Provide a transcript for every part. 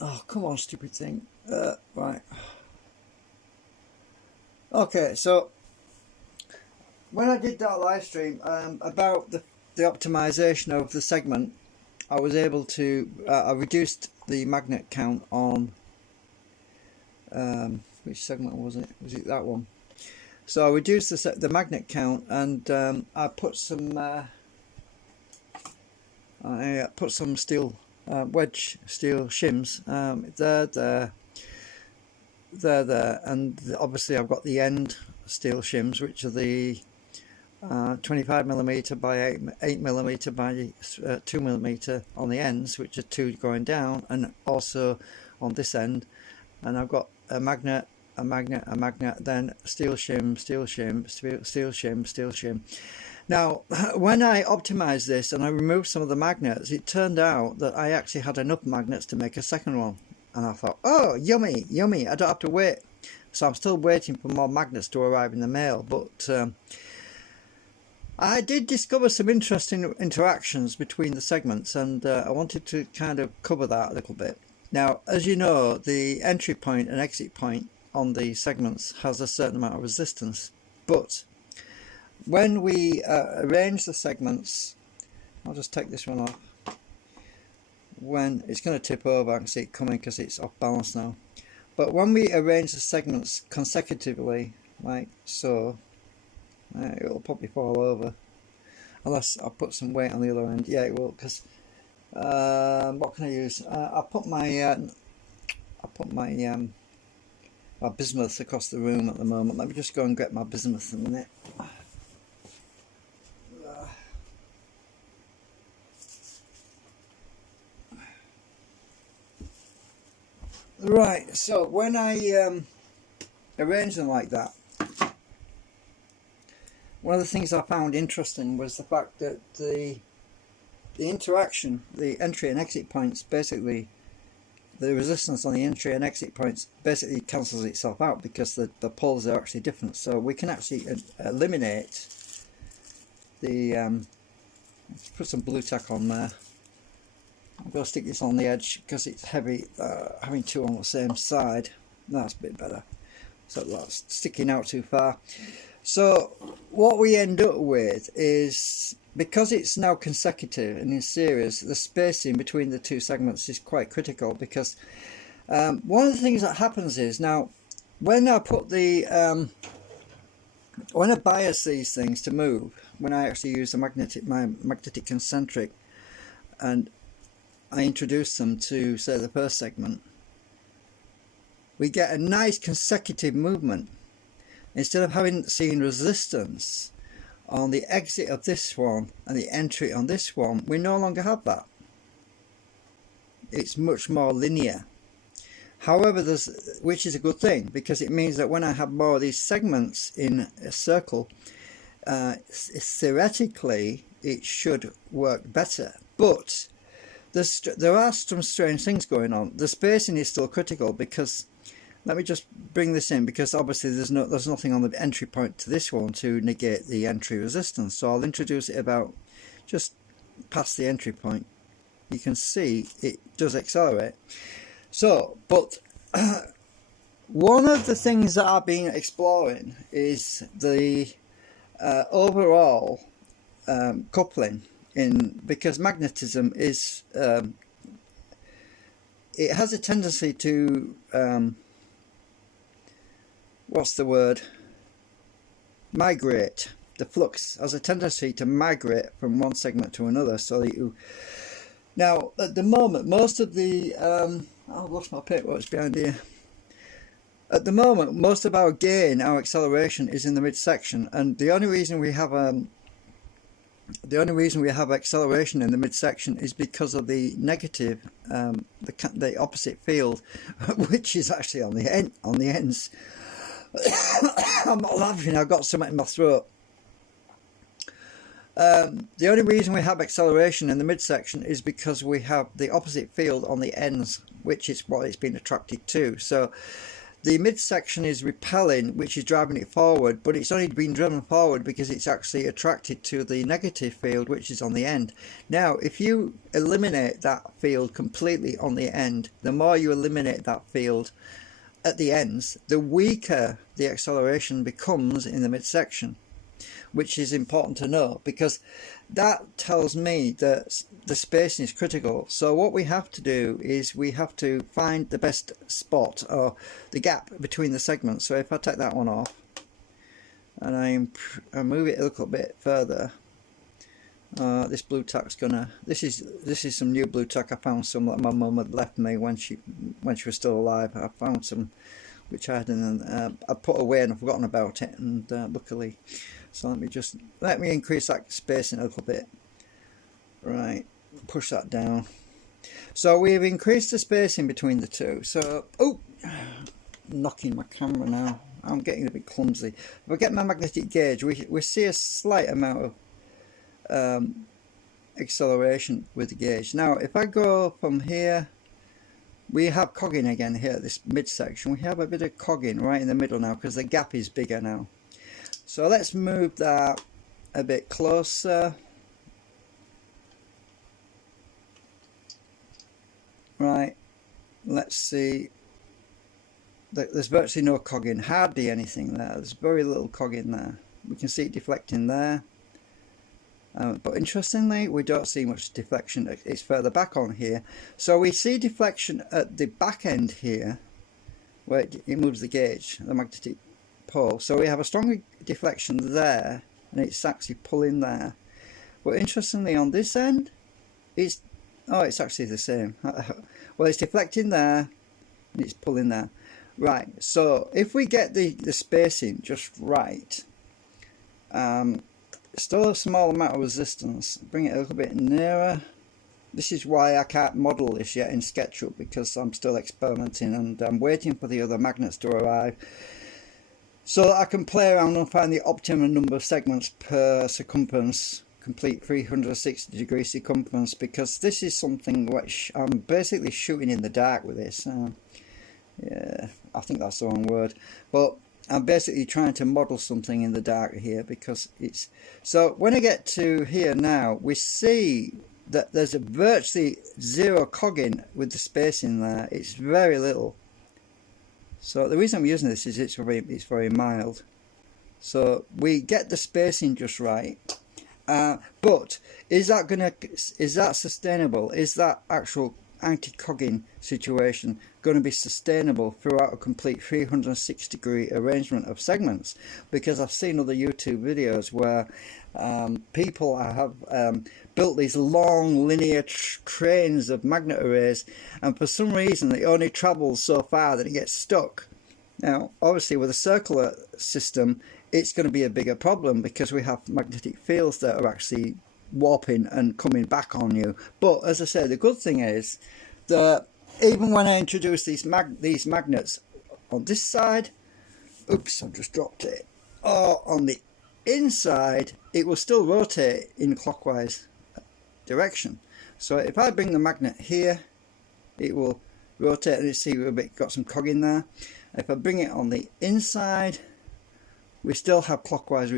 Oh, come on, stupid thing. Right. Okay, so when I did that live stream about the optimization of the segment, I was able to, I reduced the magnet count on, which segment was it? Was it that one? So I reduced the magnet count, and I put some steel wedge steel shims there, and obviously I've got the end steel shims, which are the 25mm by 8mm by 2mm on the ends, which are two going down, and also on this end. And I've got a magnet, then steel shim, steel shim, steel shim, steel shim. Now, when I optimized this and I removed some of the magnets, it turned out that I actually had enough magnets to make a second one. And I thought, oh, yummy, yummy, I don't have to wait. So I'm still waiting for more magnets to arrive in the mail. But I did discover some interesting interactions between the segments, and I wanted to kind of cover that a little bit. Now, as you know, the entry point and exit point on the segments has a certain amount of resistance. But when we arrange the segments, I'll just take this one off. When it's going to tip over, I can see it coming because it's off balance now. But when we arrange the segments consecutively, like so, it'll probably fall over, unless I put some weight on the other end. Yeah, it will, because what can I use? I put my bismuth across the room at the moment. Let me just go and get my bismuth in a minute. Right, so when I arrange them like that, one of the things I found interesting was the fact that the interaction, the entry and exit points, basically the resistance on the entry and exit points basically cancels itself out because the poles are actually different. So we can actually eliminate the let's put some blue tack on there. I'm going to stick this on the edge because it's heavy, having two on the same side. That's a bit better. So that's sticking out too far. So what we end up with is, because it's now consecutive and in series, the spacing between the two segments is quite critical, because one of the things that happens is, now when I put the when I bias these things to move, when I actually use my magnetic concentric and I introduce them to, say, the first segment, we get a nice consecutive movement. Instead of seeing resistance on the exit of this one and the entry on this one, we no longer have that. It's much more linear. However, which is a good thing, because it means that when I have more of these segments in a circle, theoretically it should work better. But there are some strange things going on. The spacing is still critical, because let me just bring this in, because obviously there's nothing on the entry point to this one to negate the entry resistance. So I'll introduce it about just past the entry point. You can see it does accelerate. So, but one of the things that I've been exploring is the overall coupling, because magnetism is it has a tendency to what's the word? Migrate. The flux has a tendency to migrate from one segment to another. So that now at the moment, most of the I've lost my paper. What's behind here? At the moment, most of our gain, our acceleration, is in the midsection, and the only reason we have acceleration in the midsection is because of the negative, the opposite field, which is actually on the ends. I'm not laughing, I've got something in my throat. The only reason we have acceleration in the midsection is because we have the opposite field on the ends, which is what it's been attracted to. So the midsection is repelling, which is driving it forward, but it's only been driven forward because it's actually attracted to the negative field, which is on the end. Now, if you eliminate that field completely on the end, the more you eliminate that field at the ends, the weaker the acceleration becomes in the midsection, which is important to know because that tells me that the spacing is critical. So what we have to do is we have to find the best spot or the gap between the segments. So if I take that one off and I move it a little bit further, this blue tack's gonna, this is some new blue tack. I found some that my mum had left me when she was still alive. I found some which I hadn't, I put away and I've forgotten about it, and luckily. So let me increase that spacing a little bit. Right, push that down. So we've increased the spacing between the two. So, oh, knocking my camera now. I'm getting a bit clumsy. If I get my magnetic gauge, we see a slight amount of acceleration with the gauge. Now, if I go from here, we have cogging again here, this midsection. We have a bit of cogging right in the middle now because the gap is bigger now. So let's move that a bit closer. Right, let's see. There's virtually no cogging, hardly anything there. There's very little cogging there. We can see it deflecting there. But interestingly, we don't see much deflection. It's further back on here. So we see deflection at the back end here, where it moves the gauge, the magnetic pole. So we have a stronger deflection there, and it's actually pulling there. But interestingly, on this end, it's actually the same. Well, it's deflecting there, and it's pulling there. Right. So if we get the spacing just right, still a small amount of resistance. Bring it a little bit nearer. This is why I can't model this yet in SketchUp, because I'm still experimenting and I'm waiting for the other magnets to arrive so that I can play around and find the optimum number of segments per circumference, complete 360-degree circumference, because this is something which I'm basically shooting in the dark with this. Yeah, I think that's the wrong word, but I'm basically trying to model something in the dark here because it's... So when I get to here now, we see that there's a virtually zero cogging with the spacing there. It's very little. So the reason I'm using this is it's very mild. So we get the spacing just right. But is that sustainable? Is that actual anti-cogging situation going to be sustainable throughout a complete 360-degree arrangement of segments? Because I've seen other YouTube videos where people have built these long linear trains of magnet arrays, and for some reason it only travels so far that it gets stuck. Now obviously with a circular system it's going to be a bigger problem because we have magnetic fields that are actually warping and coming back on you. But as I say, the good thing is that even when I introduce these magnets on this side, oops, I've just dropped it, or on the inside, it will still rotate in clockwise direction. So if I bring the magnet here, it will rotate, and you see we've got some cogging there. If I bring it on the inside, we still have clockwise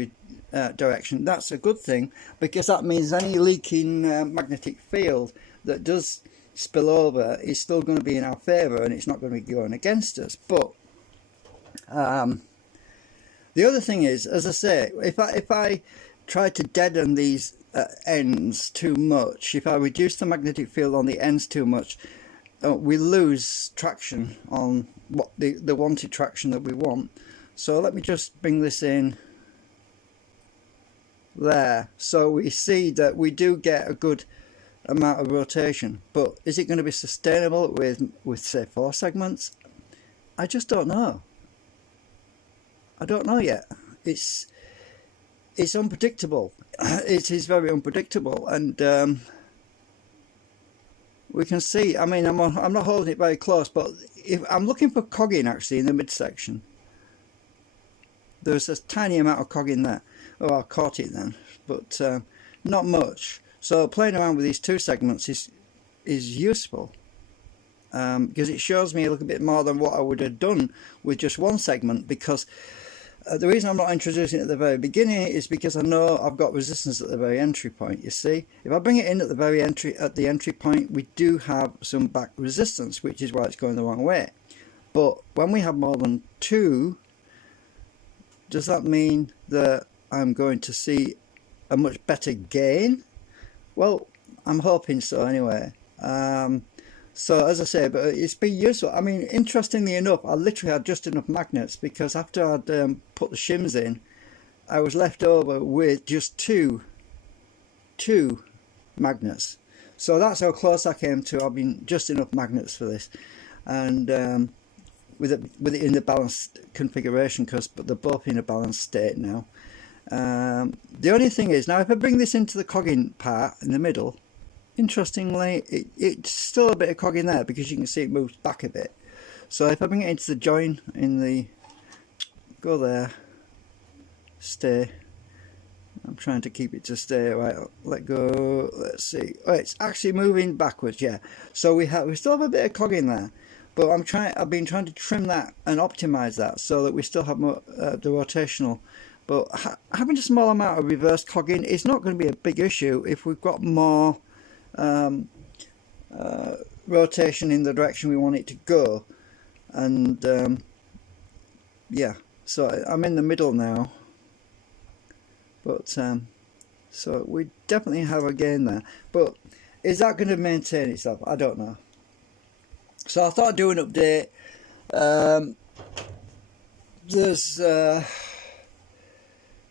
direction. That's a good thing, because that means any leaking magnetic field that does spill over is still going to be in our favour, and it's not going to be going against us. But the other thing is, as I say, if I try to deaden these ends too much, if I reduce the magnetic field on the ends too much, we lose traction on what the wanted traction that we want. So let me just bring this in there. So we see that we do get a good amount of rotation, but is it going to be sustainable with say 4 segments? I just don't know. I don't know yet. It's unpredictable. It is very unpredictable, and we can see. I mean, I'm not holding it very close, but if I'm looking for cogging actually in the midsection. There's a tiny amount of cogging there. Oh, I caught it then, but not much. So playing around with these 2 segments is useful. because it shows me a little bit more than what I would have done with just one segment, because the reason I'm not introducing it at the very beginning is because I know I've got resistance at the very entry point. You see, if I bring it in at the very entry point, we do have some back resistance, which is why it's going the wrong way. But when we have more than two, does that mean that I'm going to see a much better gain? Well, I'm hoping so anyway. So as I say, but it's been useful. I mean, interestingly enough, I literally had just enough magnets, because after I'd put the shims in, I was left over with just two magnets. So that's how close I came to having just enough magnets for this, and with it in the balanced configuration, because they're both in a balanced state now. The only thing is, now if I bring this into the cogging part in the middle, interestingly, it's still a bit of cogging there, because you can see it moves back a bit. So if I bring it into the join in the, go there, stay. I'm trying to keep it to stay. Right, let go. Let's see. Oh, it's actually moving backwards. Yeah. So we still have a bit of cogging there, but I've been trying to trim that and optimize that so that we still have more the rotational. But having a small amount of reverse cogging is not going to be a big issue if we've got more rotation in the direction we want it to go. And yeah, so I'm in the middle now, but so we definitely have a gain there, but is that going to maintain itself? I don't know. So I thought I'd do an update.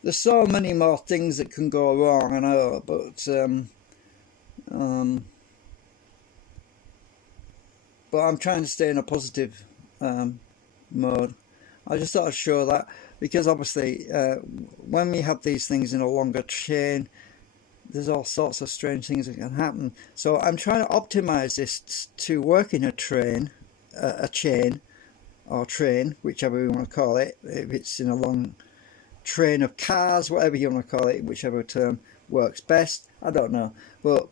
There's so many more things that can go wrong, I know, but I'm trying to stay in a positive mode. I just thought I'd show that, because obviously when we have these things in a longer chain, there's all sorts of strange things that can happen. So I'm trying to optimize this to work in a chain, or train, whichever you want to call it. If it's in a long train of cars, whatever you want to call it, whichever term works best, I don't know. But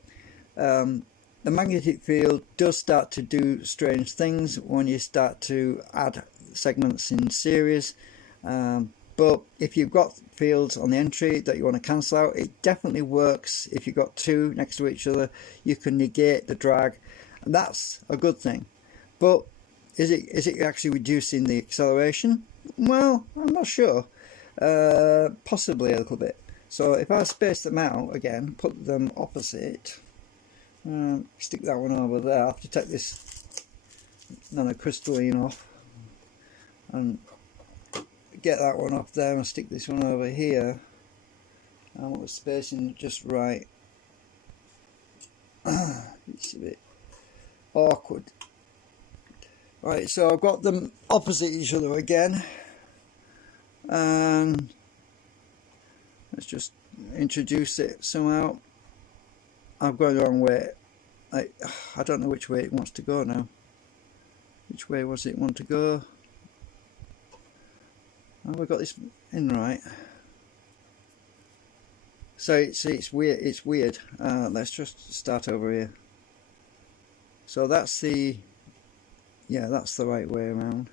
the magnetic field does start to do strange things when you start to add segments in series, but if you've got fields on the entry that you want to cancel out, it definitely works. If you've got two next to each other, you can negate the drag, and that's a good thing. But is it actually reducing the acceleration? Well, I'm not sure. Possibly a little bit. So if I space them out again, put them opposite, stick that one over there. I have to take this nanocrystalline off and get that one off there, and stick this one over here. I want the spacing just right. It's a bit awkward. Right, so I've got them opposite each other again, and let's just introduce it somehow. I'm going the wrong way. I don't know which way it wants to go now. Which way was it want to go? Oh, we got this in right. So it's weird. It's weird. Let's just start over here. So that's the right way around.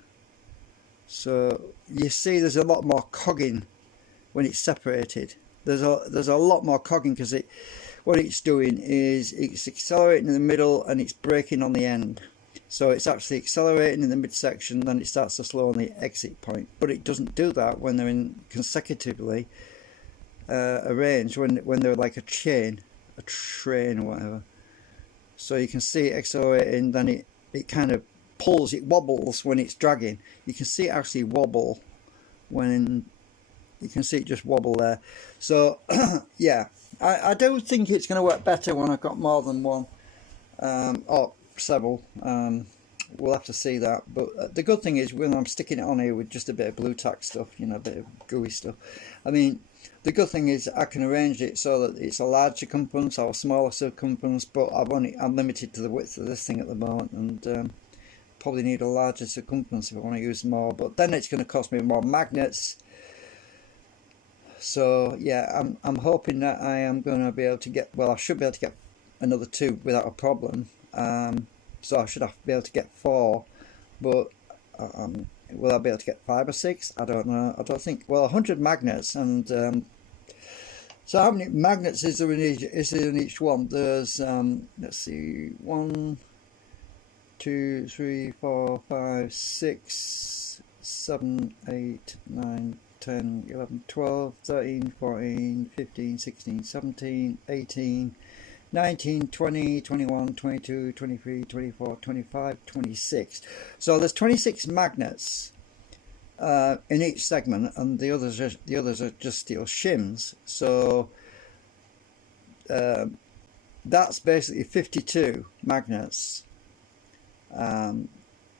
So you see, there's a lot more cogging when it's separated. There's a lot more cogging, because what it's doing is it's accelerating in the middle and it's braking on the end. So it's actually accelerating in the midsection, then it starts to slow on the exit point. But it doesn't do that when they're in consecutively arranged, when they're like a train or whatever. So you can see it accelerating, then it kind of pulls, it wobbles when it's dragging. You can see it actually wobble when you can see it just wobble there. So yeah, I do think it's going to work better when I've got more than one, or several. We'll have to see that. But the good thing is, when I'm sticking it on here with just a bit of blue tack stuff, you know, a bit of gooey stuff, I mean, the good thing is I can arrange it so that it's a large circumference or a smaller circumference, but I'm limited to the width of this thing at the moment, and probably need a larger circumference if I want to use more. But then it's going to cost me more magnets. So yeah, I'm hoping that I am going to be able to get, well, I should be able to get another two without a problem. so I should have to be able to get 4, but will I be able to get 5 or 6? I don't know. I don't think. Well, 100 magnets, and so how many magnets is there in each one? There's let's see, 1, 2, 3, 4, 5, 6, 7, 8, 9, 10, 11, 12, 13, 14, 15, 16, 17, 18, 19, 20, 21, 22, 23, 24, 25, 26. So there's 26 magnets in each segment, and the others are just steel shims. So that's basically 52 magnets.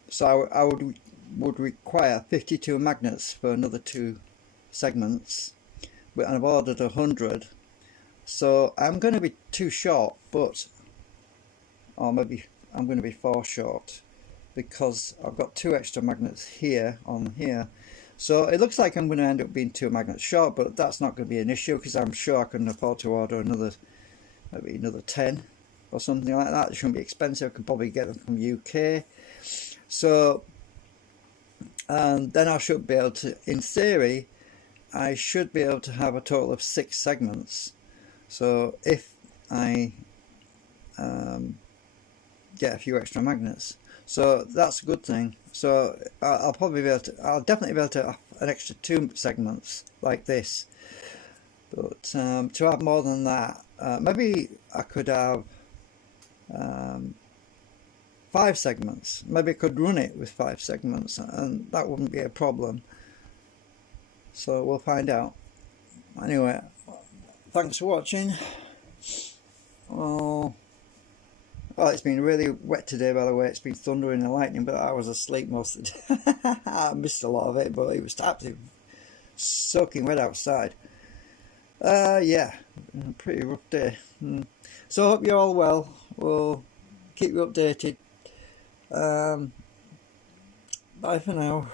So I would require 52 magnets for another 2 segments, and I've ordered 100. So I'm going to be 2 short, or maybe I'm going to be 4 short, because I've got 2 extra magnets here on here. So it looks like I'm going to end up being 2 magnets short, but that's not going to be an issue, because I'm sure I can afford to order maybe another 10 or something like that. It shouldn't be expensive. I can probably get them from UK. So, and then I should be able to, in theory, I should be able to have a total of 6 segments. So if I get a few extra magnets, so that's a good thing. So I'll definitely be able to have an extra 2 segments like this. But to have more than that, maybe I could have 5 segments. Maybe I could run it with 5 segments, and that wouldn't be a problem. So we'll find out. Anyway, thanks for watching. Well, it's been really wet today, by the way. It's been thundering and lightning, but I was asleep most of the day. I missed a lot of it, but it was absolutely soaking wet outside. Yeah, pretty rough day. So I hope you're all well. We'll keep you updated. Bye for now.